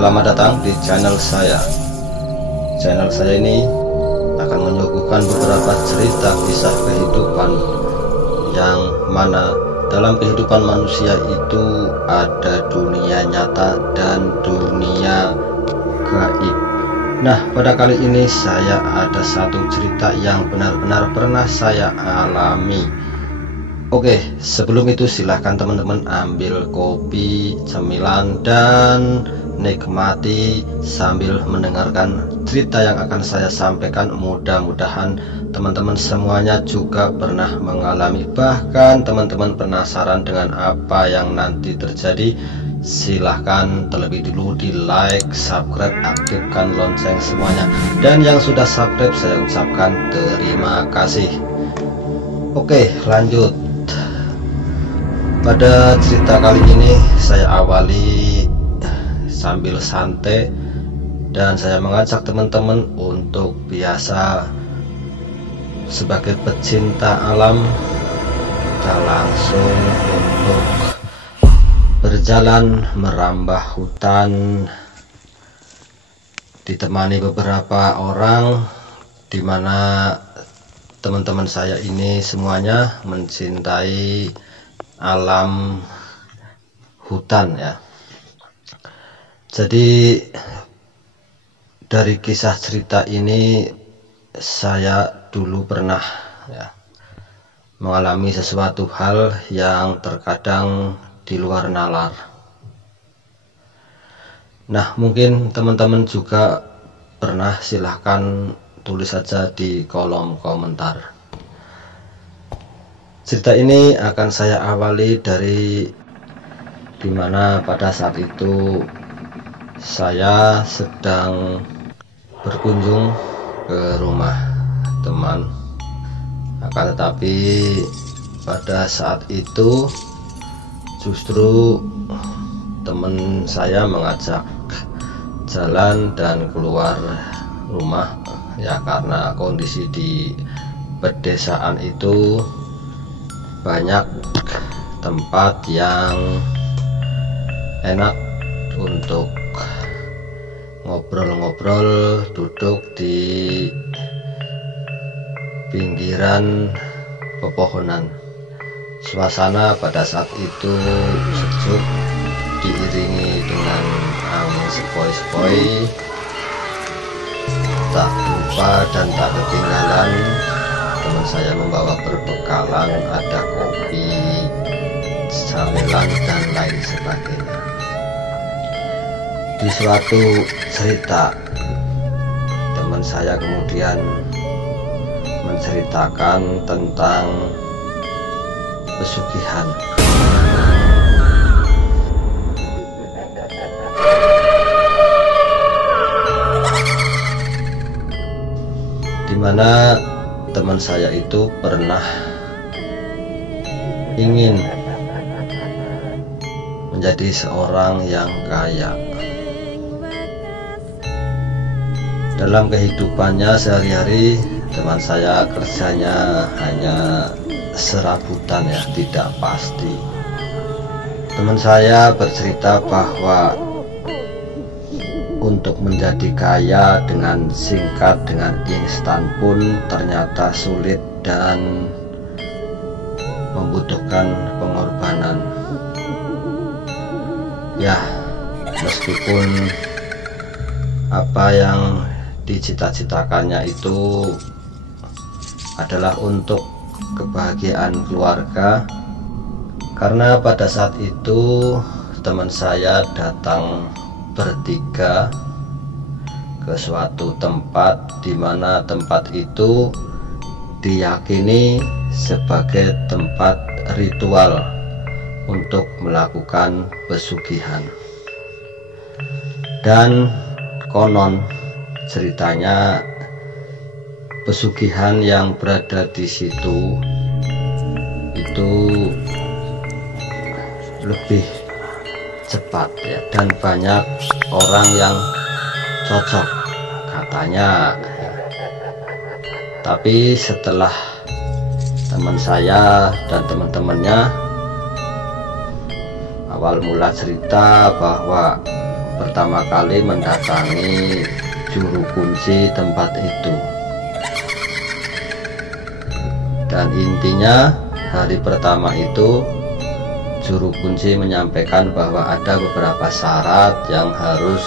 Selamat datang di channel saya. Channel saya ini akan menyuguhkan beberapa cerita kisah kehidupan yang mana dalam kehidupan manusia itu ada dunia nyata dan dunia gaib. Nah, pada kali ini saya ada satu cerita yang benar-benar pernah saya alami. Oke, sebelum itu silahkan teman-teman ambil kopi, cemilan, dan nikmati sambil mendengarkan cerita yang akan saya sampaikan. Mudah-mudahan teman-teman semuanya juga pernah mengalami, bahkan teman-teman penasaran dengan apa yang nanti terjadi. Silahkan terlebih dulu di like, subscribe, aktifkan lonceng semuanya, dan yang sudah subscribe saya ucapkan terima kasih. Oke, lanjut. Pada cerita kali ini saya awali sambil santai dan saya mengajak teman-teman untuk biasa sebagai pecinta alam kita langsung untuk berjalan merambah hutan ditemani beberapa orang, dimana teman-teman saya ini semuanya mencintai alam hutan ya. Jadi dari kisah cerita ini saya dulu pernah ya mengalami sesuatu hal yang terkadang di luar nalar. Nah, mungkin teman-teman juga pernah, silahkan tulis saja di kolom komentar. Cerita ini akan saya awali dari dimana pada saat itu saya sedang berkunjung ke rumah teman. Akan tetapi pada saat itu justru teman saya mengajak jalan dan keluar rumah ya, karena kondisi di pedesaan itu banyak tempat yang enak untuk ngobrol-ngobrol, duduk di pinggiran pepohonan. Suasana pada saat itu sejuk, diiringi dengan angin sepoi-sepoi. Tak lupa dan tak ketinggalan teman saya membawa perbekalan, ada kopi, camilan, dan lain sebagainya. Di suatu cerita, teman saya kemudian menceritakan tentang pesugihan. Dimana teman saya itu pernah ingin menjadi seorang yang kaya. Dalam kehidupannya sehari-hari teman saya kerjanya hanya serabutan ya, tidak pasti. Teman saya bercerita bahwa untuk menjadi kaya dengan singkat, dengan instan pun ternyata sulit dan membutuhkan pengorbanan. Ya, meskipun apa yang dicita-citakannya itu adalah untuk kebahagiaan keluarga, karena pada saat itu teman saya datang bertiga ke suatu tempat, di mana tempat itu diyakini sebagai tempat ritual untuk melakukan pesugihan. Dan konon ceritanya pesugihan yang berada di situ itu lebih cepat ya, dan banyak orang yang cocok katanya. Tapi setelah teman saya dan teman-temannya awal mula cerita bahwa pertama kali mendatangi juru kunci tempat itu. Dan intinya hari pertama itu juru kunci menyampaikan bahwa ada beberapa syarat yang harus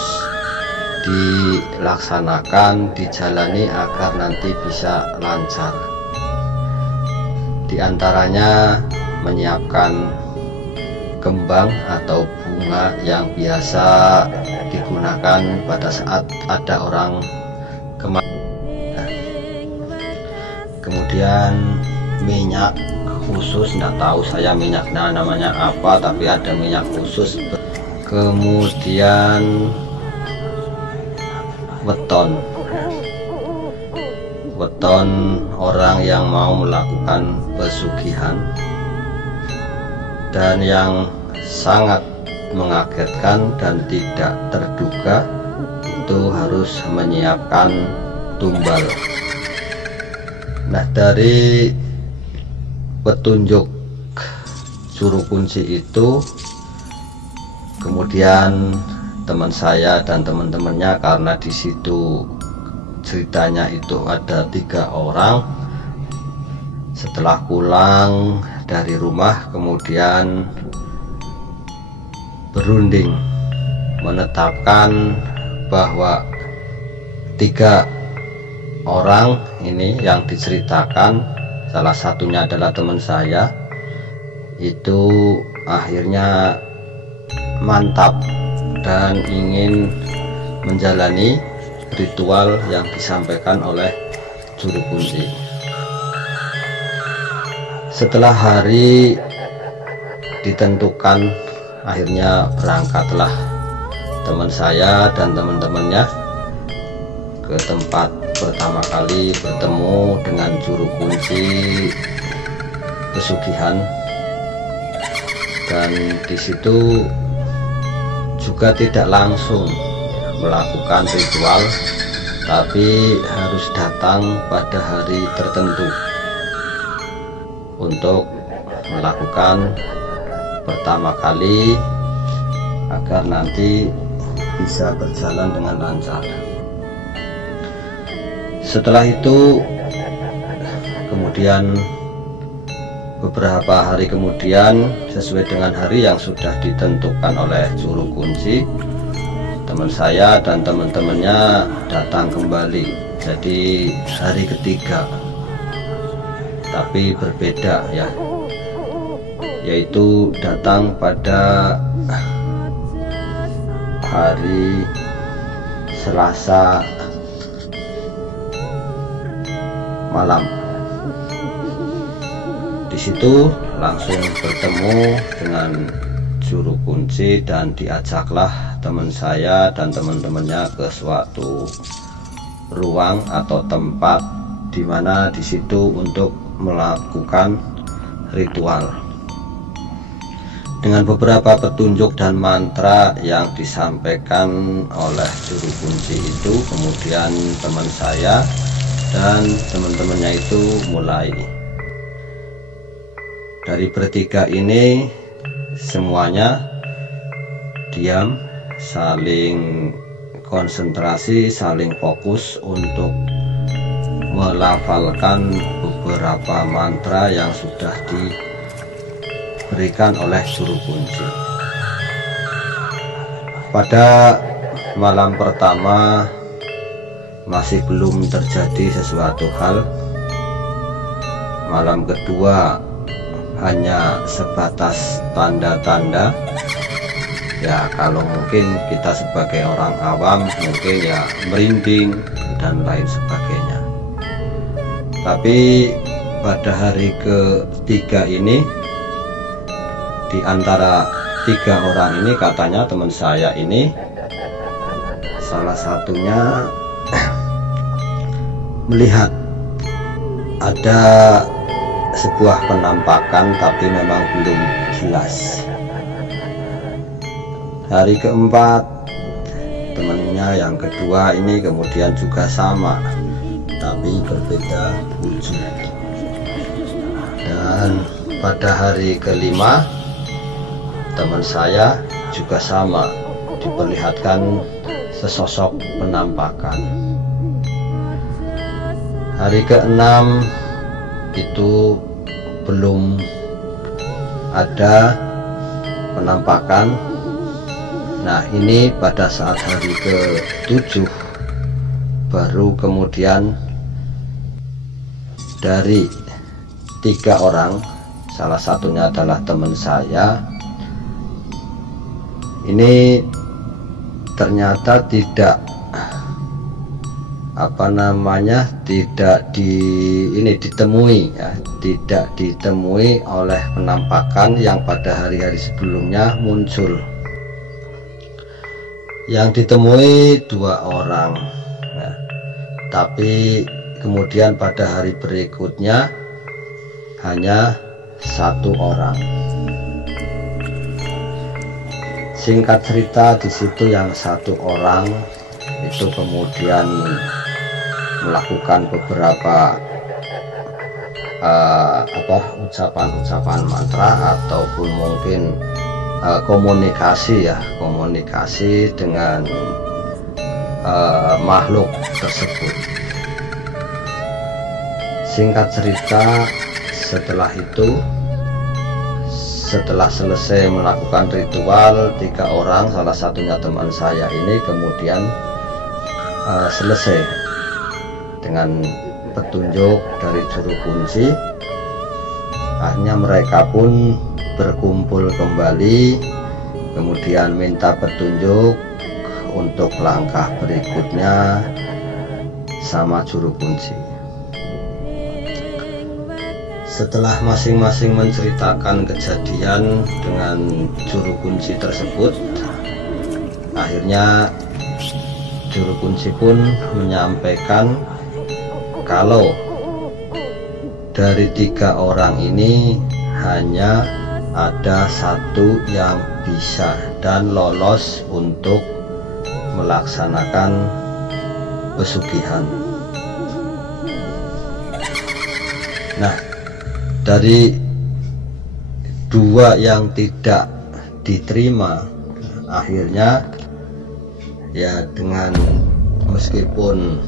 dilaksanakan, dijalani agar nanti bisa lancar. Di antaranya menyiapkan kembang atau bunga yang biasa digunakan pada saat ada orang kematian. Kemudian minyak khusus, nggak tahu saya minyaknya namanya apa, tapi ada minyak khusus. Kemudian weton orang yang mau melakukan pesugihan. Dan yang sangat mengagetkan dan tidak terduga, itu harus menyiapkan tumbal. Nah, dari petunjuk juru kunci itu, kemudian teman saya dan teman-temannya, karena di situ ceritanya itu ada 3 orang, setelah pulang dari rumah kemudian berunding menetapkan bahwa 3 orang ini yang diceritakan, salah satunya adalah teman saya, itu akhirnya mantap dan ingin menjalani ritual yang disampaikan oleh juru kunci. Setelah hari ditentukan, akhirnya berangkatlah teman saya dan teman-temannya ke tempat pertama kali bertemu dengan juru kunci pesugihan. Dan di situ juga tidak langsung melakukan ritual, tapi harus datang pada hari tertentu untuk melakukan pertama kali agar nanti bisa berjalan dengan lancar. Setelah itu kemudian beberapa hari kemudian, sesuai dengan hari yang sudah ditentukan oleh juru kunci, teman saya dan teman-temannya datang kembali. Jadi hari ketiga, tapi berbeda ya, yaitu datang pada hari Selasa malam. Di situ langsung bertemu dengan juru kunci dan diajaklah teman saya dan teman-temannya ke suatu ruang atau tempat di mana di situ untuk melakukan ritual dengan beberapa petunjuk dan mantra yang disampaikan oleh juru kunci itu. Kemudian teman saya dan teman-temannya itu mulai. Dari bertiga ini semuanya diam, saling konsentrasi, saling fokus untuk melafalkan beberapa mantra yang sudah diberikan oleh juru kunci. Pada malam pertama masih belum terjadi sesuatu hal. Malam kedua hanya sebatas tanda-tanda ya, kalau mungkin kita sebagai orang awam mungkin ya merinding dan lain sebagainya. Tapi pada hari ketiga ini, di antara 3 orang ini, katanya teman saya ini salah satunya melihat ada sebuah penampakan, tapi memang belum jelas. Hari keempat, temannya yang kedua ini kemudian juga sama, tapi berbeda wujud. Dan pada hari kelima, teman saya juga sama, diperlihatkan sesosok penampakan. Hari ke-6 itu belum ada penampakan. Nah, ini pada saat hari ke-7 baru kemudian dari 3 orang, salah satunya adalah teman saya, ini ternyata tidak ditemui ya, tidak ditemui oleh penampakan yang pada hari-hari sebelumnya muncul. Yang ditemui 2 orang ya, tapi kemudian pada hari berikutnya hanya 1 orang. Singkat cerita, di situ yang 1 orang itu kemudian melakukan beberapa ucapan-ucapan mantra ataupun mungkin komunikasi dengan makhluk tersebut. Singkat cerita, setelah selesai melakukan ritual, 3 orang, salah satunya teman saya ini kemudian selesai dengan petunjuk dari juru kunci. Akhirnya mereka pun berkumpul kembali, kemudian minta petunjuk untuk langkah berikutnya sama juru kunci. Setelah masing-masing menceritakan kejadian dengan juru kunci tersebut, akhirnya juru kunci pun menyampaikan kalau dari 3 orang ini hanya ada 1 yang bisa dan lolos untuk melaksanakan pesugihan. Nah, dari 2 yang tidak diterima, akhirnya ya dengan meskipun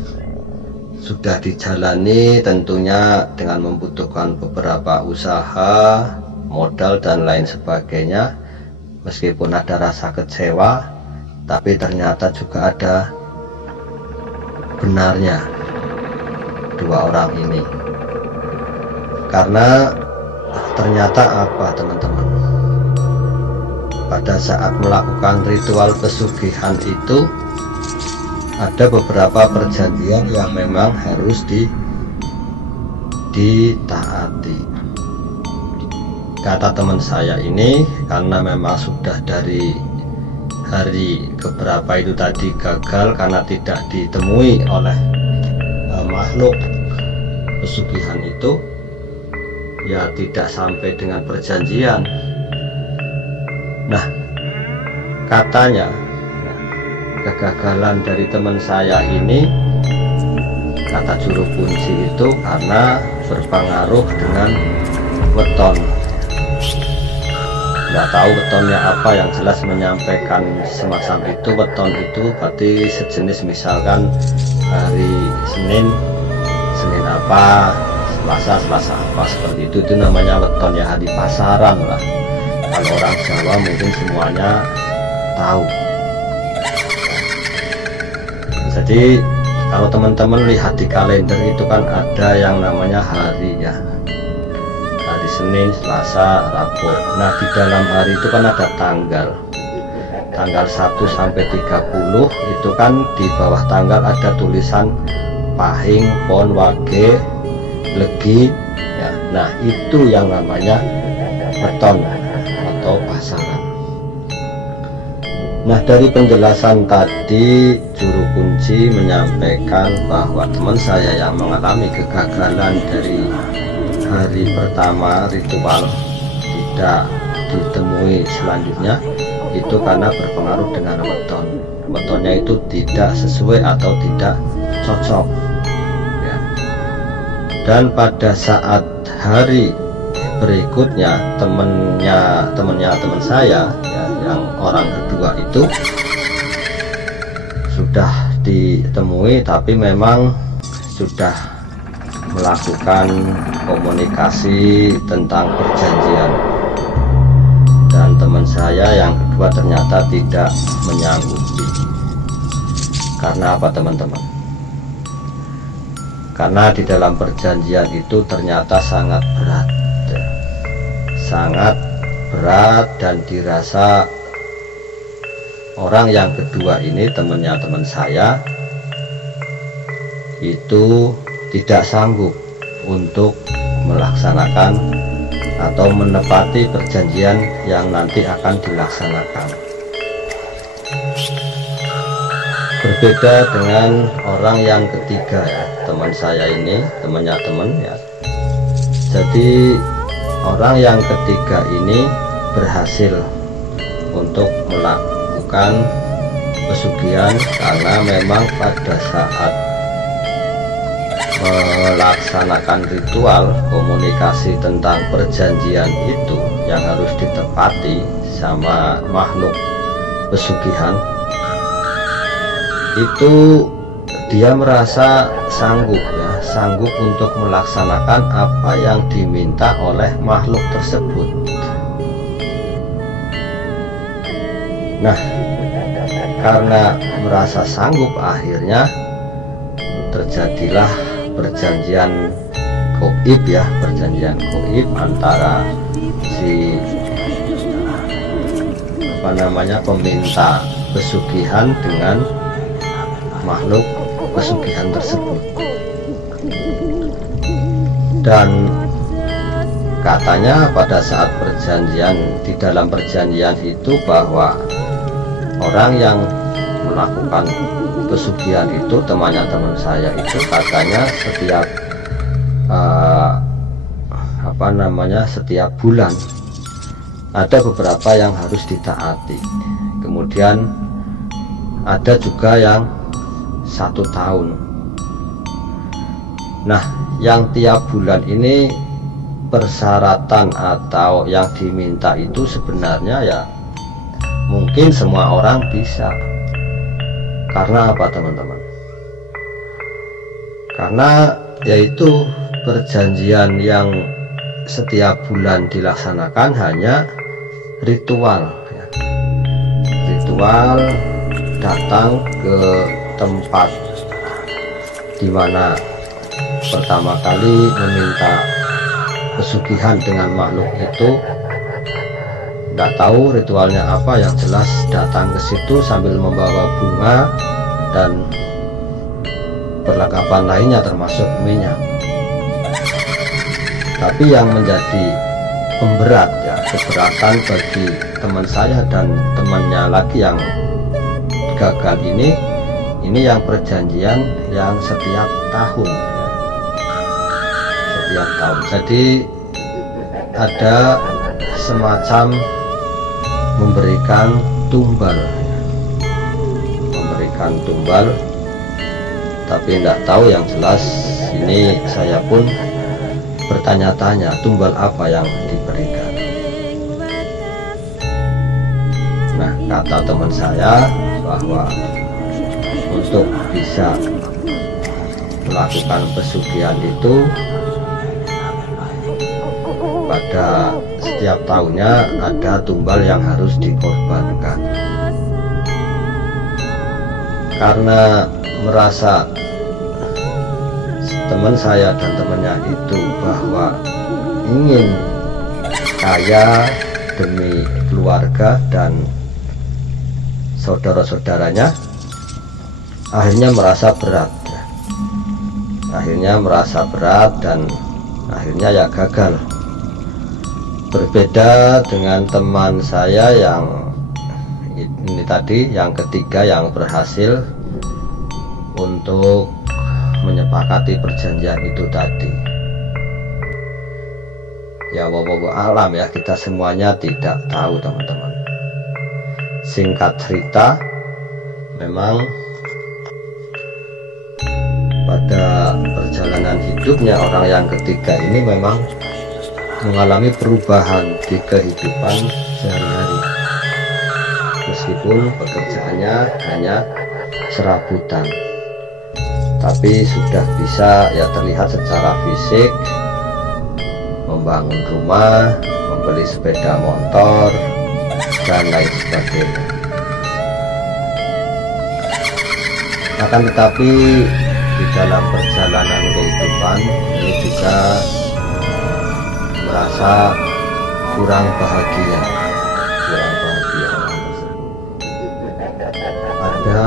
sudah dijalani tentunya dengan membutuhkan beberapa usaha, modal dan lain sebagainya, meskipun ada rasa kecewa, tapi ternyata juga ada benarnya 2 orang ini. Karena ternyata apa teman-teman, pada saat melakukan ritual pesugihan itu ada beberapa perjanjian yang memang harus ditaati. Kata teman saya ini, karena memang sudah dari hari keberapa itu tadi gagal karena tidak ditemui oleh makhluk pesugihan itu, ya tidak sampai dengan perjanjian. Nah, katanya kegagalan dari teman saya ini, kata juru kunci itu karena berpengaruh dengan weton. Nggak tahu wetonnya apa, yang jelas menyampaikan semacam itu. Weton itu berarti sejenis, misalkan hari Senin apa, Selasa apa, seperti itu namanya weton ya, hari pasaran lah. Kalau orang Jawa mungkin semuanya tahu. Jadi kalau teman-teman lihat di kalender itu kan ada yang namanya hari ya, hari Senin, Selasa, Rabu. Nah, di dalam hari itu kan ada tanggal 1 sampai 30, itu kan di bawah tanggal ada tulisan Pahing, Pon, Wage, Legi ya. Nah, itu yang namanya weton atau pasaran. Nah, dari penjelasan tadi juru kunci menyampaikan bahwa teman saya yang mengalami kegagalan dari hari pertama ritual tidak ditemui selanjutnya itu karena berpengaruh dengan weton. Wetonnya itu tidak sesuai atau tidak cocok ya. Dan pada saat hari berikutnya teman saya ya, yang orang kedua itu sudah ditemui, tapi memang sudah melakukan komunikasi tentang perjanjian, dan teman saya yang kedua ternyata tidak menyanggupi. Karena apa teman-teman? Karena di dalam perjanjian itu ternyata sangat berat, sangat berat, dan dirasa orang yang kedua ini, temannya teman saya, itu tidak sanggup untuk melaksanakan atau menepati perjanjian yang nanti akan dilaksanakan. Berbeda dengan orang yang ketiga ya, teman saya ini, temannya teman ya. Jadi orang yang ketiga ini berhasil untuk melakukan pesugihan, karena memang pada saat melaksanakan ritual komunikasi tentang perjanjian itu yang harus ditepati sama makhluk pesugihan, itu dia merasa sanggup ya, sanggup untuk melaksanakan apa yang diminta oleh makhluk tersebut. Nah, karena merasa sanggup, akhirnya terjadilah perjanjian gaib ya, perjanjian gaib antara si peminta pesugihan dengan makhluk pesugihan tersebut. Dan katanya pada saat perjanjian, di dalam perjanjian itu, bahwa orang yang melakukan pesugihan itu, temannya teman saya itu, katanya setiap setiap bulan ada beberapa yang harus ditaati. Kemudian ada juga yang 1 tahun. Nah, yang tiap bulan ini persyaratan atau yang diminta itu sebenarnya ya mungkin semua orang bisa. Karena apa teman-teman? Karena yaitu perjanjian yang setiap bulan dilaksanakan hanya ritual ya. Ritual datang ke tempat di mana pertama kali meminta pesugihan dengan makhluk itu, nggak tahu ritualnya apa, yang jelas datang ke situ sambil membawa bunga dan perlengkapan lainnya termasuk minyak. Tapi yang menjadi pemberat ya, keberatan bagi teman saya dan temannya lagi yang gagal ini yang perjanjian yang setiap tahun ya. Setiap tahun. Jadi ada semacam memberikan tumbal, tapi tidak tahu, yang jelas ini saya pun bertanya-tanya tumbal apa yang diberikan. Nah, kata teman saya bahwa untuk bisa melakukan pesugihan itu pada setiap tahunnya ada tumbal yang harus dikorbankan. Karena merasa teman saya dan temannya itu bahwa ingin kaya demi keluarga dan saudara-saudaranya, akhirnya merasa berat dan akhirnya ya gagal. Berbeda dengan teman saya yang ini tadi, yang ketiga, yang berhasil untuk menyepakati perjanjian itu tadi. Ya wallahu alam ya, kita semuanya tidak tahu teman-teman. Singkat cerita, memang pada perjalanan hidupnya orang yang ketiga ini memang mengalami perubahan di kehidupan sehari-hari. Meskipun pekerjaannya hanya serabutan, tapi sudah bisa ya terlihat secara fisik, membangun rumah, membeli sepeda motor, dan lain sebagainya. Akan tetapi di dalam perjalanan kehidupan ini juga merasa kurang bahagia. Ada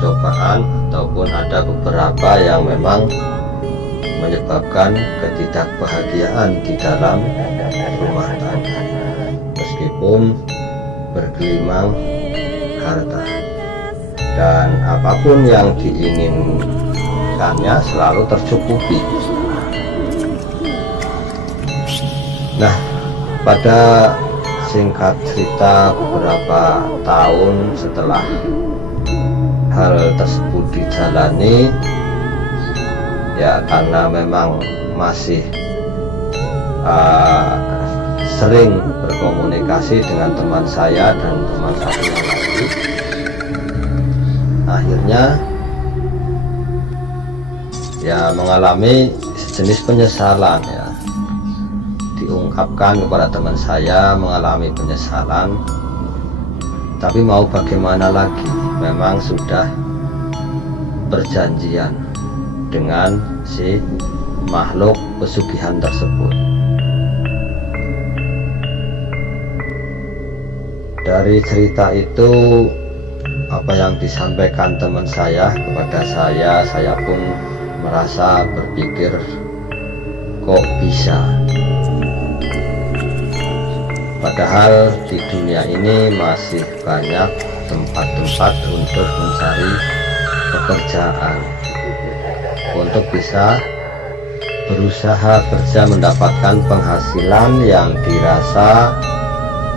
cobaan ataupun ada beberapa yang memang menyebabkan ketidakbahagiaan di dalam rumah tangga, meskipun bergelimang harta, dan apapun yang diinginkannya selalu tercukupi. Nah, pada singkat cerita, beberapa tahun setelah hal tersebut dijalani, ya karena memang masih sering berkomunikasi dengan teman saya dan teman satu yang lagi, akhirnya ya mengalami sejenis penyesalan, ya diungkapkan kepada teman saya mengalami penyesalan. Tapi mau bagaimana lagi, memang sudah perjanjian dengan si makhluk pesugihan tersebut. Dari cerita itu, apa yang disampaikan teman saya kepada saya pun merasa berpikir, kok bisa? Padahal di dunia ini masih banyak tempat-tempat untuk mencari pekerjaan, untuk bisa berusaha kerja mendapatkan penghasilan yang dirasa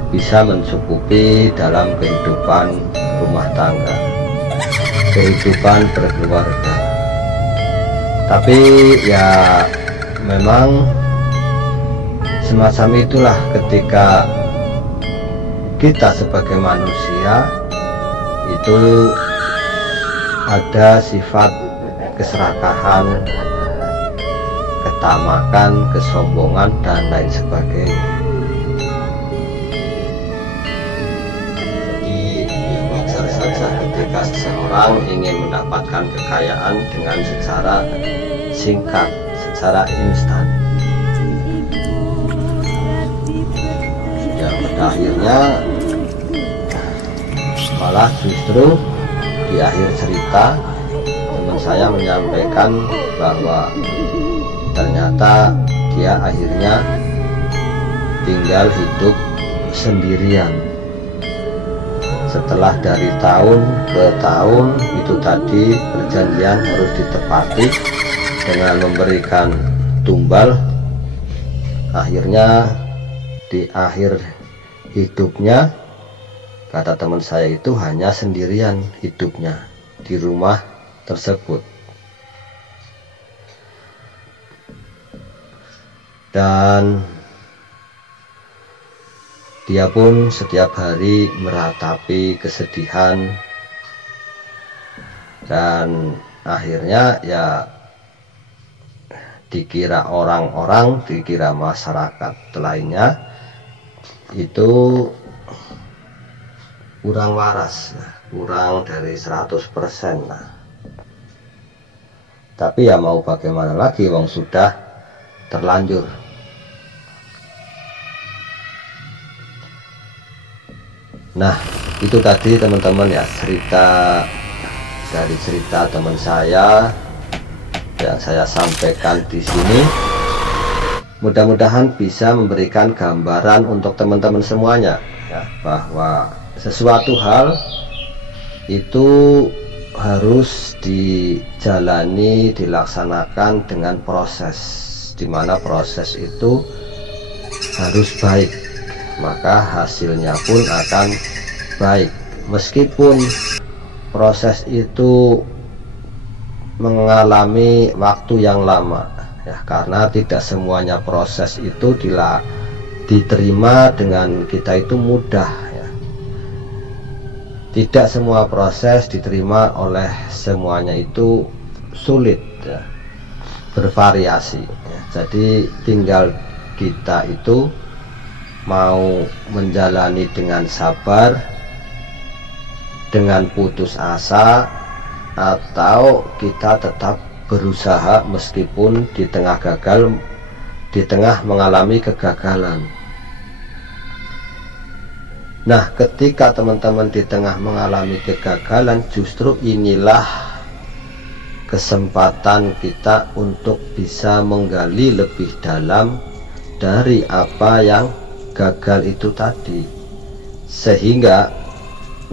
bisa mencukupi dalam kehidupan rumah tangga, kehidupan berkeluarga. Tapi ya memang semacam itulah ketika kita sebagai manusia itu ada sifat keserakahan, ketamakan, kesombongan, dan lain sebagainya. Jadi ya wajar saja ketika seseorang ingin mendapatkan kekayaan dengan secara singkat, secara instan. Yang pada akhirnya malah justru di akhir cerita teman saya menyampaikan bahwa ternyata dia akhirnya tinggal hidup sendirian setelah dari tahun ke tahun itu tadi perjanjian harus ditepati dengan memberikan tumbal. Akhirnya di akhir hidupnya, kata teman saya, itu hanya sendirian hidupnya di rumah tersebut. Dan dia pun setiap hari meratapi kesedihan, dan akhirnya ya dikira orang-orang, dikira masyarakat lainnya itu kurang waras, kurang dari 100%. Tapi ya mau bagaimana lagi, wong sudah terlanjur. Nah, itu tadi teman-teman ya cerita dari cerita teman saya yang saya sampaikan di sini. Mudah-mudahan bisa memberikan gambaran untuk teman-teman semuanya ya, bahwa sesuatu hal itu harus dijalani, dilaksanakan dengan proses, di mana proses itu harus baik, maka hasilnya pun akan baik. Meskipun proses itu mengalami waktu yang lama ya, karena tidak semuanya proses itu diterima dengan kita itu mudah ya. Tidak semua proses diterima oleh semuanya itu sulit ya, bervariasi ya. Jadi tinggal kita itu mau menjalani dengan sabar, dengan putus asa, atau kita tetap berusaha meskipun di tengah mengalami kegagalan. Nah, ketika teman-teman di tengah mengalami kegagalan, justru inilah kesempatan kita untuk bisa menggali lebih dalam dari apa yang gagal itu tadi, sehingga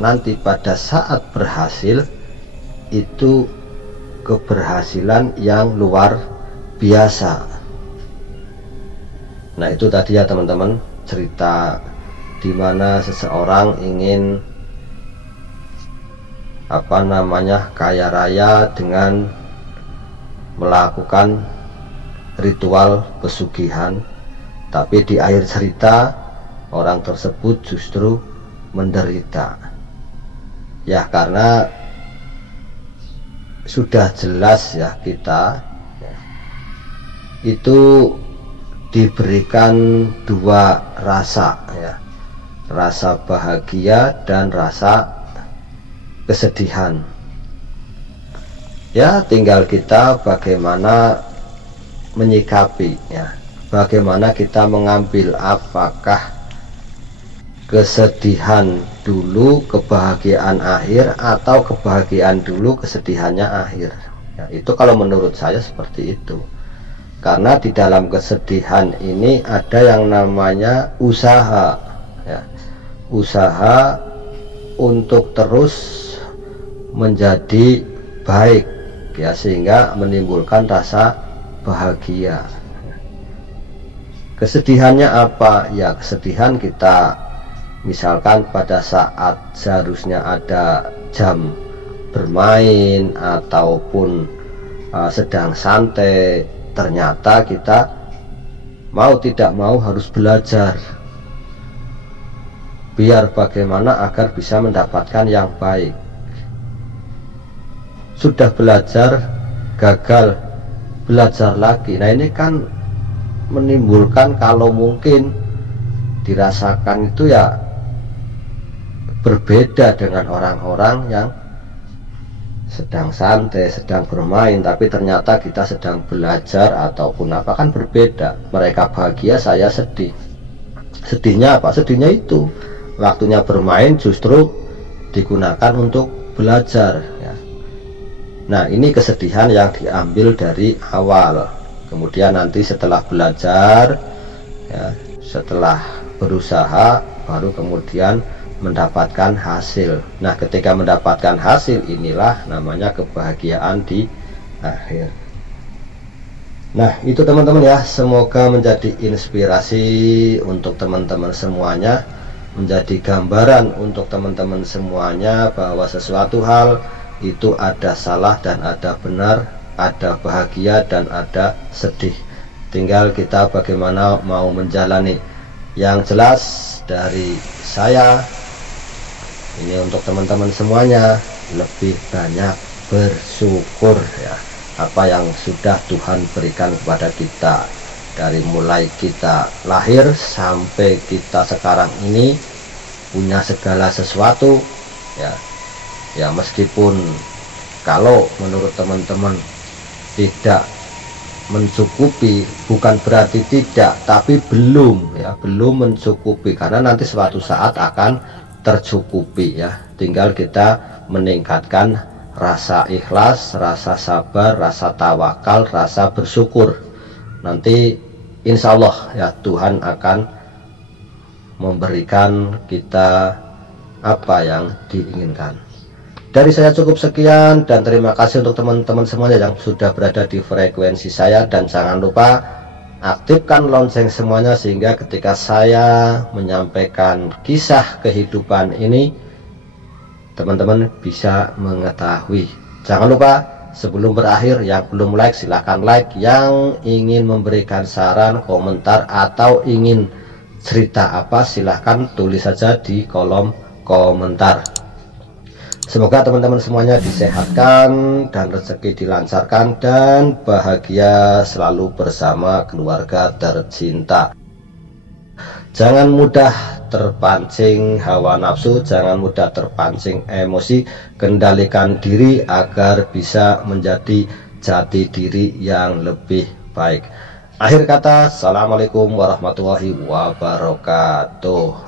nanti pada saat berhasil itu keberhasilan yang luar biasa. Nah, itu tadi ya teman-teman, cerita di mana seseorang ingin kaya raya dengan melakukan ritual pesugihan, tapi di akhir cerita orang tersebut justru menderita ya, karena sudah jelas ya, kita itu diberikan dua rasa ya, rasa bahagia dan rasa kesedihan ya. Tinggal kita bagaimana menyikapi ya, bagaimana kita mengambil, apakah kesedihan dulu kebahagiaan akhir, atau kebahagiaan dulu kesedihannya akhir ya. Itu kalau menurut saya seperti itu, karena di dalam kesedihan ini ada yang namanya usaha ya, usaha untuk terus menjadi baik ya, sehingga menimbulkan rasa bahagia. Kesedihannya apa ya? Kesedihan kita misalkan pada saat seharusnya ada jam bermain ataupun sedang santai, ternyata kita mau tidak mau harus belajar biar bagaimana agar bisa mendapatkan yang baik. Sudah belajar gagal, belajar lagi. Nah, ini kan menimbulkan, kalau mungkin dirasakan itu ya berbeda dengan orang-orang yang sedang santai, sedang bermain, tapi ternyata kita sedang belajar ataupun apa, kan berbeda. Mereka bahagia, saya sedih. Sedihnya apa? Sedihnya itu waktunya bermain justru digunakan untuk belajar ya. Nah, ini kesedihan yang diambil dari awal. Kemudian nanti setelah belajar ya, setelah berusaha, baru kemudian mendapatkan hasil. Nah, ketika mendapatkan hasil, inilah namanya kebahagiaan di akhir. Nah, itu teman-teman ya, semoga menjadi inspirasi untuk teman-teman semuanya, menjadi gambaran untuk teman-teman semuanya bahwa sesuatu hal itu ada salah dan ada benar, ada bahagia dan ada sedih. Tinggal kita bagaimana mau menjalani. Yang jelas dari saya ini untuk teman-teman semuanya, lebih banyak bersyukur ya, apa yang sudah Tuhan berikan kepada kita dari mulai kita lahir sampai kita sekarang ini punya segala sesuatu ya. Ya, meskipun kalau menurut teman-teman tidak mencukupi, bukan berarti tidak, tapi belum ya, belum mencukupi, karena nanti suatu saat akan tercukupi ya. Tinggal kita meningkatkan rasa ikhlas, rasa sabar, rasa tawakal, rasa bersyukur. Nanti insya Allah ya, Tuhan akan memberikan kita apa yang diinginkan. Dari saya cukup sekian, dan terima kasih untuk teman-teman semuanya yang sudah berada di frekuensi saya. Dan jangan lupa aktifkan lonceng semuanya, sehingga ketika saya menyampaikan kisah kehidupan ini, teman-teman bisa mengetahui. Jangan lupa sebelum berakhir, yang belum like silahkan like, yang ingin memberikan saran, komentar, atau ingin cerita apa silahkan tulis saja di kolom komentar. Semoga teman-teman semuanya disehatkan dan rezeki dilancarkan dan bahagia selalu bersama keluarga tercinta. Jangan mudah terpancing hawa nafsu, jangan mudah terpancing emosi, kendalikan diri agar bisa menjadi jati diri yang lebih baik. Akhir kata, assalamualaikum warahmatullahi wabarakatuh.